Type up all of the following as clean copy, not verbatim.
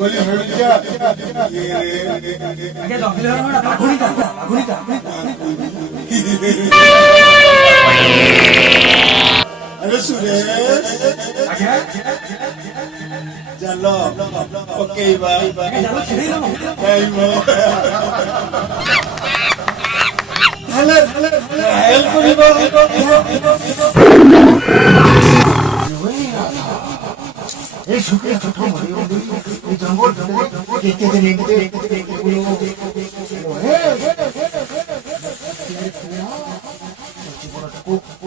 বলি হলুদা আগে দখলে হলো না ঘুরিটা আরে সুরেশ আগে জানো ওকে ভাই যাবো ছেড়ে দাও ভাই ভালো হেল্প করিবা এই শুকিয়ে ছোট মরে এই জঙ্গল দেখতে দেখতে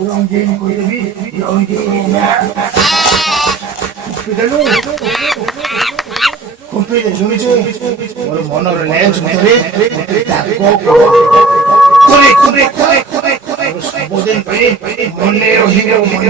রঙিন করে দিবি রঙিন কুপি শুনেছে ওর মনের লেজ ধরে করে করে করে করে সবদিন পরে মনে রহিব মনে